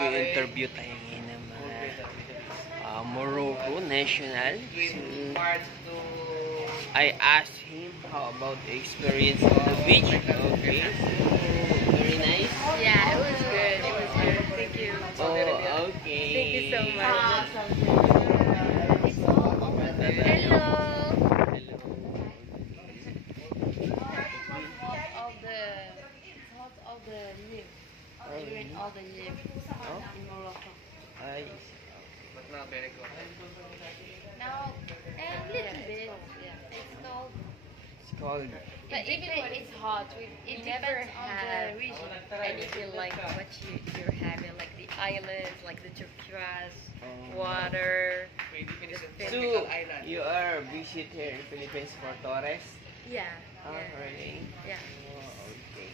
Interview tayo ngayon ng mga Morocco national. So, I asked him how about the experience on the beach. Okay, so very nice. Yeah, it was good. It was good. Thank you. Oh, okay. Thank you so much. Hello. Hello. All the live. During all the live in Morocco. Ay, Now, a little bit. Yeah, it's cold. it's cold. But even when it's hot, we never have anything like what you're having, like the islands, like the turquoise water. So, you are visit here in Philippines for tourist? Yeah. Oh, really? Yeah. Oh, okay.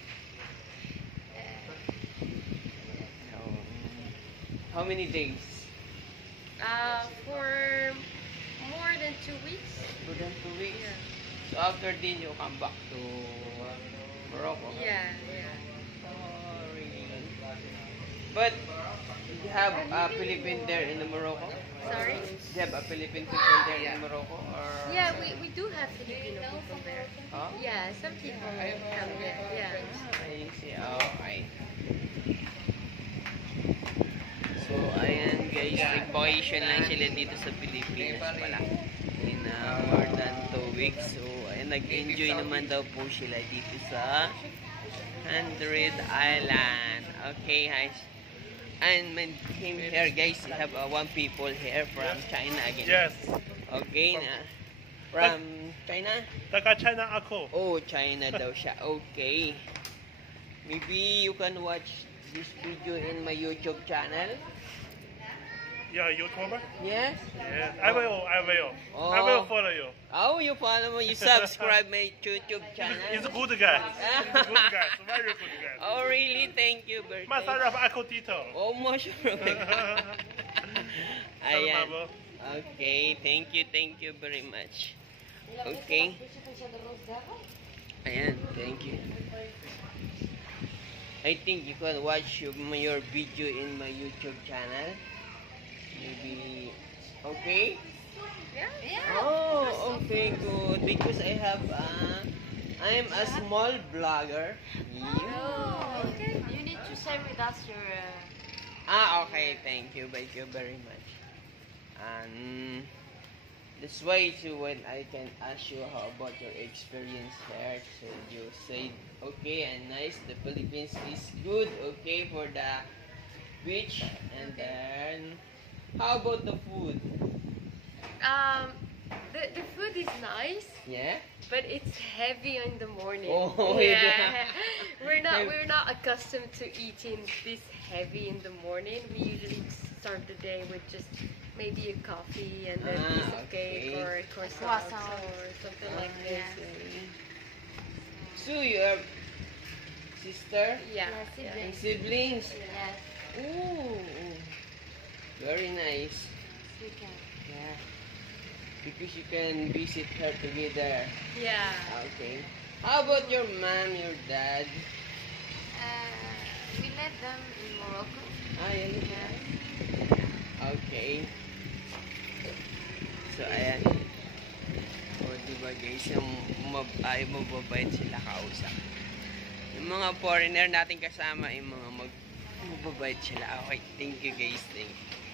How many days? For more than 2 weeks. More than 2 weeks? Yeah. So after this, you come back to Morocco? Yeah. Oh, really? But you have a Philippine there in Morocco? Sorry? Do you have a Philippine people there in Morocco? Or? Yeah, we do have Filipino people there. Huh? Yeah, some people come there. Yeah. I see. Oh, I. So, ayan guys, nag-vacation lang sila dito sa Pilipinas pala. In more than 2 weeks. So, ayan, nag-enjoy naman daw po sila dito sa 100 Island. Okay, guys. And when came here, guys, we have one people here from China again. Yes. Okay, na. From China? Taga China ako. Oh, China daw siya. Okay. Maybe you can watch this video in my YouTube channel. Yeah, YouTuber? Yes? Yes. I will. Oh. I will follow you. Oh, you follow me. You subscribe my YouTube channel. He's a good guy. He's a good guy. It's a very good guy. Oh, really? Thank you very much. Masarap ako dito. Oh, most Ayan. Okay, thank you very much. Okay. Ayan, thank you. I think you can watch your video in my YouTube channel. Maybe, okay? Yeah. Oh, okay, good. Because I have, I'm a small blogger. Oh, okay. You need to share with us your. Okay. Thank you very much. And that's why so when I can ask you how about your experience here, so you said okay and nice. The Philippines is good, okay, for the beach, and then how about the food? The food is nice, Yeah. but it's heavy in the morning. Oh, yeah. We're not accustomed to eating this heavy in the morning. We usually start the day with just maybe a coffee and then a piece of cake or a croissant or something like this. So you have sister Yeah. and siblings. Yes. Ooh, very nice. We can. Yeah. Because you can visit her together. Yeah. Okay. How about your mom, your dad? We let them in Morocco. Yeah. Okay. So, ayan. O, diba guys, yung mababait sila kausap. Yung mga foreigner natin kasama, yung mga mababait sila. Okay, thank you guys. Thank you.